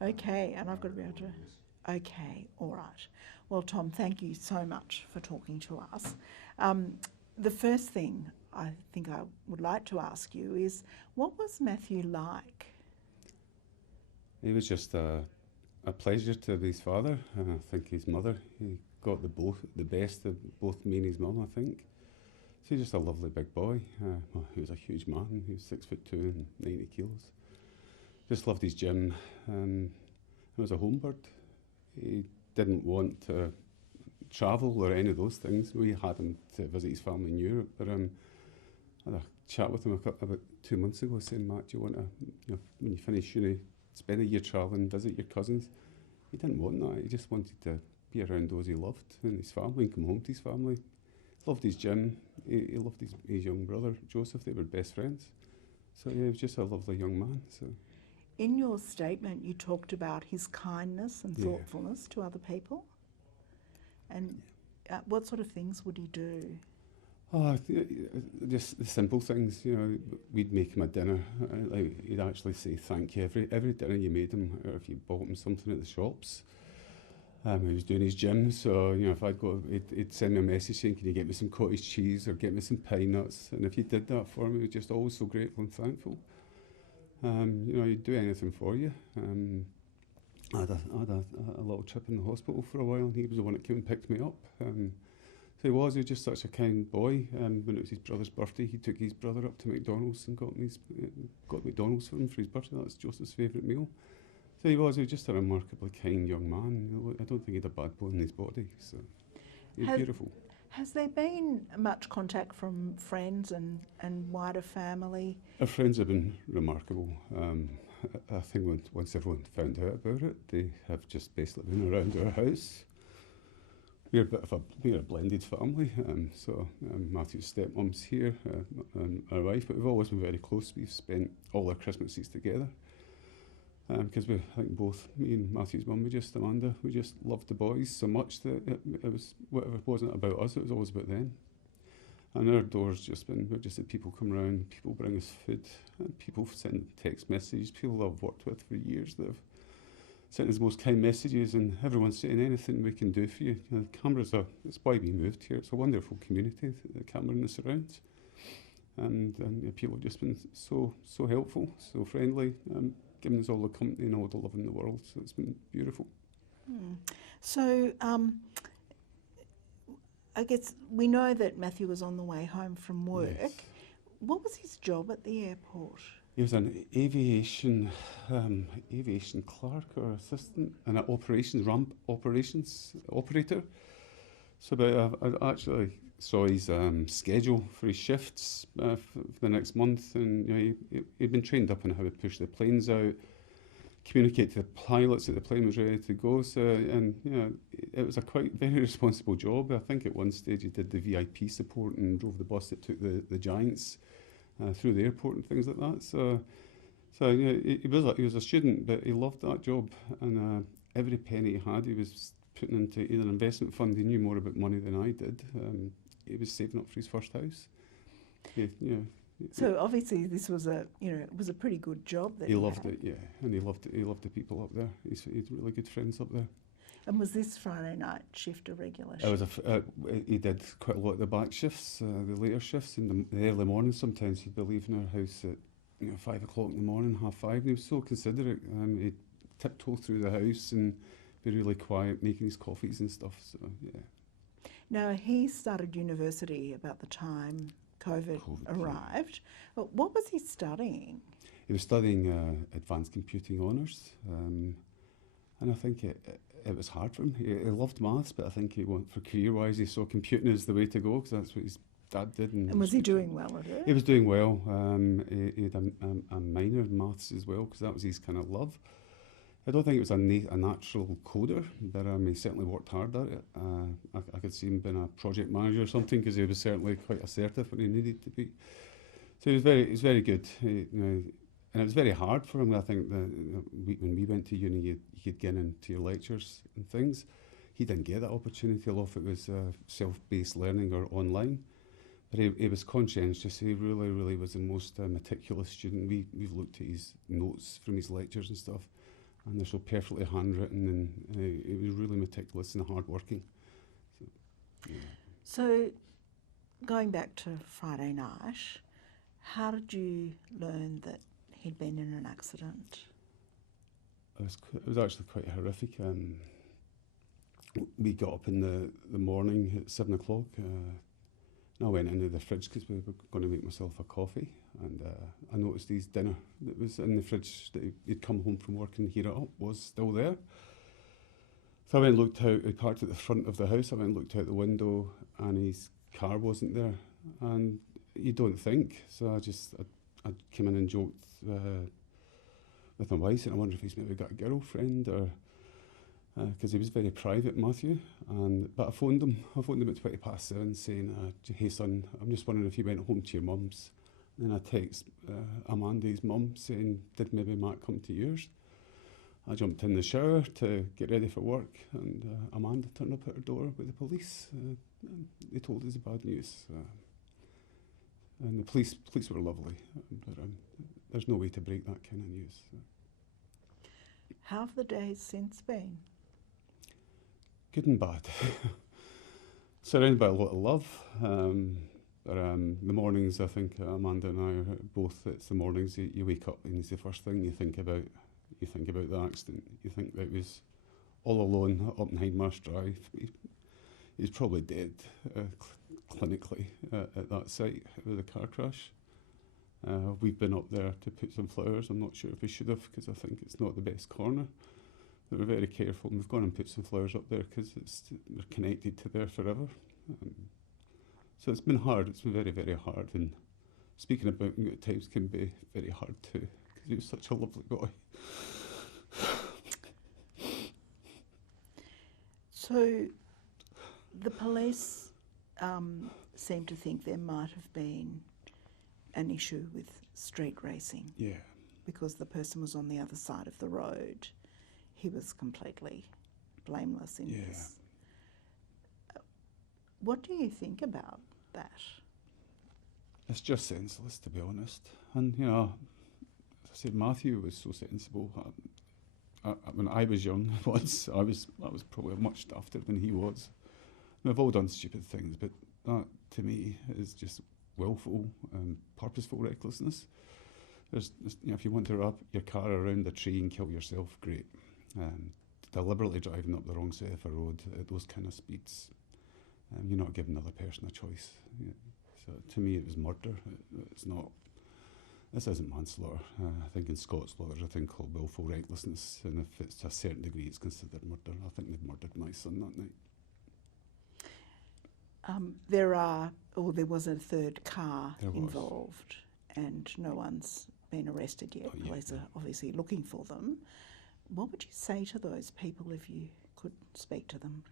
Okay, and I've got to be able to. Okay, all right. Well, Tom, thank you so much for talking to us. The first thing I think I would like to ask you is, what was Matthew like? He was just a pleasure to be his father, and I think his mother. He got the best of both me and his mum, I think. So he's just a lovely big boy. Well, he was a huge man. He was 6'2" and 90 kilos. Just loved his gym. He was a home bird. He didn't want to travel or any of those things. We had him to visit his family in Europe, but I had a chat with him about 2 months ago, saying, "Matt, do you want to, when you finish uni, spend a year travelling, visit your cousins?" He didn't want that. He just wanted to be around those he loved and his family and come home to his family. Loved his gym. He loved his young brother, Joseph. They were best friends. So yeah, he was just a lovely young man. So In your statement, you talked about his kindness and Yeah. thoughtfulness to other people. And what sort of things would he do? Just the simple things, we'd make him a dinner. Like he'd actually say thank you every dinner you made him, or if you bought him something at the shops. He was doing his gym, so if I'd go, he'd send me a message saying, "Can you get me some cottage cheese or get me some pine nuts?" And if he did that for me, he was just always so grateful and thankful. He'd do anything for you. I had a little trip in the hospital for a while, and he was the one that came and picked me up. So he was just such a kind boy. When it was his brother's birthday, he took his brother up to McDonald's and got McDonald's for him for his birthday. That's Joseph's favourite meal. So he was just a remarkably kind young man. I don't think he had a bad bone in his body. So he was beautiful. Has there been much contact from friends and wider family? Our friends have been remarkable. I think once everyone found out about it, they have just basically been around our house. We're a blended family. Matthew's stepmom's here, and our wife, but we've always been very close. We've spent all our Christmases together. Because I think both me and Matthew's mum, Amanda, we just loved the boys so much that it was whatever wasn't about us, it was always about them. And our door's we've just had people come around, people bring us food, and people send text messages, people I've worked with for years that have sent us most kind messages, and everyone's saying anything we can do for you. Canberra's it's why we moved here. It's a wonderful community, Canberra and the surrounds. And people have just been so helpful, so friendly, giving us all the company and all the love in the world. So it's been beautiful. So I guess we know that Matthew was on the way home from work. Yes. What was his job at the airport? He was an aviation clerk or assistant, and an ramp operations operator. So, I actually saw his schedule for his shifts for the next month, and he'd been trained up on how to push the planes out, communicate to the pilots that the plane was ready to go. So, it was a very responsible job. I think at one stage he did the VIP support and drove the bus that took the Giants through the airport and things like that. So he was a student, but he loved that job, and every penny he had, he was putting into either an investment fund. He knew more about money than I did. He was saving up for his first house. So obviously this was it was a pretty good job that he loved it, yeah, and he loved the people up there. He's really good friends up there. And was this Friday night shift a regular shift? It was he did quite a lot of the back shifts, the later shifts in the early morning. Sometimes he'd be leaving our house at 5 o'clock in the morning, 5:30. And he was so considerate. He'd tiptoe through the house and be really quiet, making his coffees and stuff. So yeah. Now he started university about the time COVID arrived. But what was he studying? He was studying advanced computing honours, and I think it was hard for him. He loved maths, but I think for career-wise, he saw computing as the way to go, because that's what his dad did. And was he doing well at it? He was doing well. He had a minor in maths as well, because that was his kind of love. I don't think it was a natural coder, but he certainly worked hard at it. I could see him being a project manager or something, because he was certainly quite assertive when he needed to be. So he was very good. And it was very hard for him. I think when we went to uni, you could get into your lectures and things. He didn't get that opportunity. A lot of it was self-based learning or online. But he was conscientious. He really, really was the most meticulous student. We've looked at his notes from his lectures and stuff, and they're so perfectly handwritten, and he was really meticulous and hardworking. So, yeah. So, going back to Friday night, how did you learn that he'd been in an accident? It was actually quite horrific. We got up in the morning at 7 o'clock, and I went into the fridge because we were going to make myself a coffee, and I noticed his dinner that was in the fridge that he'd come home from work and heat it up was still there. So I went and looked out. He parked at the front of the house. I went and looked out the window, and his car wasn't there. And you don't think. So I came in and joked with my wife, and I wonder if he's maybe got a girlfriend, or because he was very private, Matthew. But I phoned him at 7:20 saying, "Hey son, I'm just wondering if you went home to your mum's." And then I text Amanda's mum saying, "Did maybe Matt come to yours?" I jumped in the shower to get ready for work, and Amanda turned up at her door with the police. They told us the bad news. And the police were lovely, but there's no way to break that kind of news. How have the days since been? Good and bad. Surrounded by a lot of love. But the mornings, I think Amanda and I are both, it's the mornings you wake up and it's the first thing you think about. You think about the accident. You think that he was all alone up in Hindmarsh Drive. He's probably dead clinically at that site with the car crash. We've been up there to put some flowers. I'm not sure if we should have, because I think it's not the best corner. But we're very careful, and we've gone and put some flowers up there because they're connected to there forever. So it's been hard. It's been very, very hard. And speaking about him at times can be very hard too, because he was such a lovely boy. So the police seem to think there might have been an issue with street racing. Yeah. Because the person was on the other side of the road. He was completely blameless in this. What do you think about that? It's just senseless, to be honest. And, you know, as I said, Matthew was so sensible. When I was young once, I was probably much dafter than he was. And we've all done stupid things, but that, to me, is just willful and purposeful recklessness. You know, if you want to wrap your car around a tree and kill yourself, great. Deliberately driving up the wrong side of a road at those kind of speeds, you're not giving another person a choice. Yeah. So to me, it was murder. It's not. This isn't manslaughter. I think in Scots law there's a thing called willful recklessness, and if it's to a certain degree, it's considered murder. I think they've murdered my son that night. There was a third car involved, and no one's been arrested yet. Police are obviously looking for them. What would you say to those people if you could speak to them?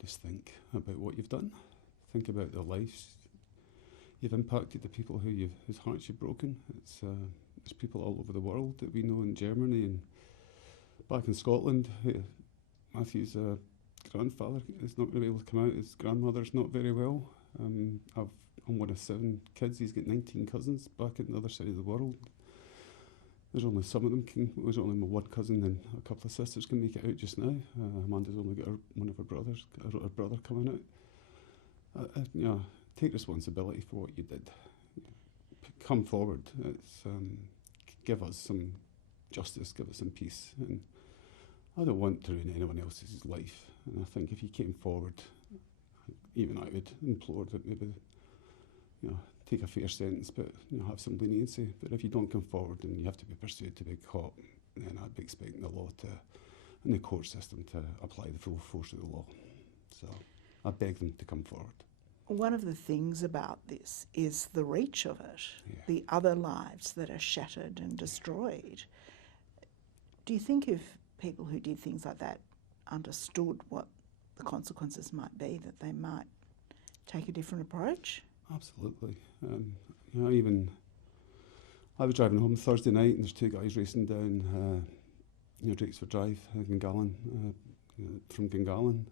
Just think about what you've done. Think about their lives. You've impacted the people whose hearts you've broken. There's people all over the world that we know in Germany and back in Scotland. Matthew's grandfather is not going to be able to come out. His grandmother's not very well. I'm one of 7 kids. He's got 19 cousins back on the other side of the world. There's only some of them there's only my one cousin and a couple of sisters can make it out just now. Amanda's only got one of her brothers, her brother coming out. You know, take responsibility for what you did. Come forward. Give us some justice, give us some peace. And I don't want to ruin anyone else's life. And I think if you came forward, even I would implore that maybe, you know, take a fair sentence, but have some leniency. But if you don't come forward and you have to be pursued to be caught, then I'd be expecting the law and the court system to apply the full force of the law. So I beg them to come forward. One of the things about this is the reach of it, the other lives that are shattered and destroyed. Do you think if people who did things like that understood what the consequences might be, that they might take a different approach? Absolutely. I was driving home Thursday night and there's 2 guys racing down Drakesford Drive, Gungahlin, from Gungahlin.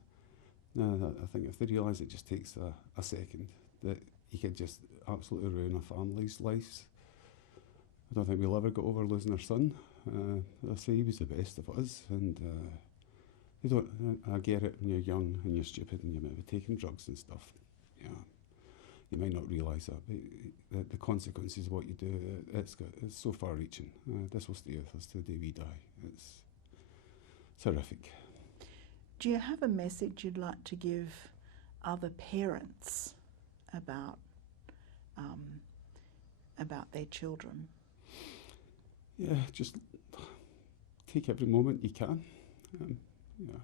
I think if they realise it just takes a second, that you could just absolutely ruin a family's lives. I don't think we'll ever get over losing our son. I say he was the best of us, and you don't. I get it when you're young and you're stupid and you might be taking drugs and stuff. Yeah, you might not realise that, but the consequences of what you do, it's so far-reaching. This will stay with us to the day we die. It's horrific. Do you have a message you'd like to give other parents about their children? Yeah, just take every moment you can. Yeah.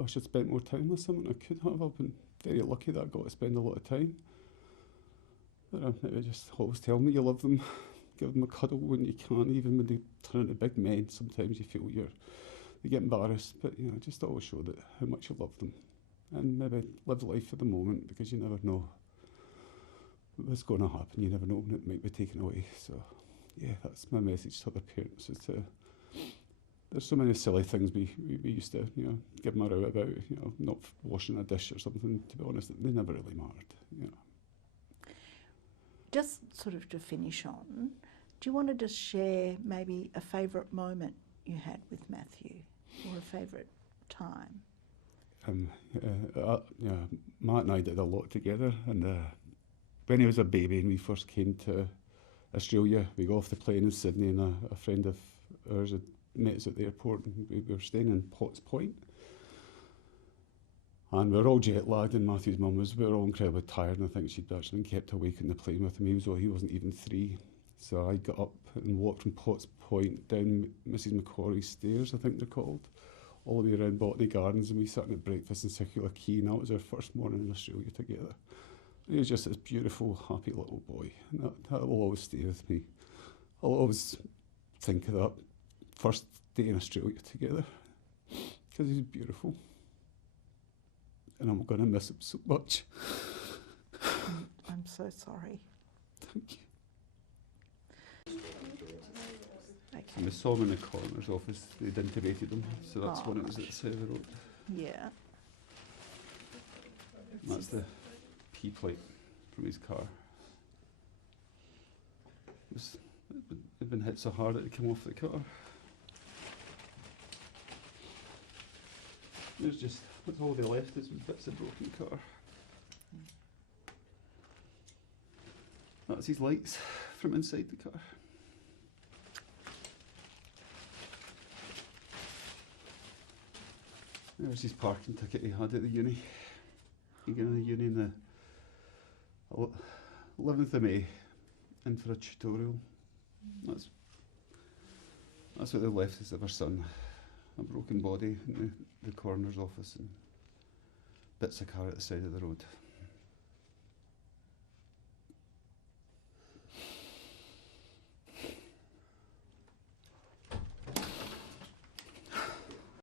I should spend more time with someone. I could have. I've been very lucky that I got to spend a lot of time. But maybe just always tell them you love them. Give them a cuddle when you can, even when they turn into big men. Sometimes you feel they get embarrassed, but just always show that how much you love them, and maybe live life for the moment, because you never know what's going to happen. You never know when it might be taken away. So, yeah, that's my message to other parents. Is there's so many silly things we used to give them a row about. Not washing a dish or something. To be honest, they never really mattered. Just sort of to finish on, do you want to just share maybe a favourite moment you had with Matthew, or a favourite time? Matt and I did a lot together, and when he was a baby and we first came to Australia, we got off the plane in Sydney, and a friend of ours had met us at the airport, and we were staying in Potts Point. And we were all jet lagged, and Matthew's mum we were all incredibly tired, and I think she'd actually been kept awake on the plane with him. He wasn't even 3. So I got up and walked from Potts Point down Mrs. McLuckie's stairs, I think they're called, all the way around Botany Gardens, and we sat in at breakfast in Circular Quay, and that was our first morning in Australia together. And he was just this beautiful, happy little boy, and that will always stay with me. I'll always think of that first day in Australia together, because he's beautiful. And I'm going to miss him so much. I'm so sorry. Thank you. Okay. And we saw him in the coroner's office. They'd intubated him, so that's when it was at the side of the road. Yeah. And that's the P plate from his car. It'd been hit so hard it came off the car. There's just, that's all they left is bits of broken car. That's his lights from inside the car. There's his parking ticket he had at the uni. He got in the uni on the 11th of May, in for a tutorial. That's what they left us of our son. A broken body in the coroner's office and bits of car at the side of the road.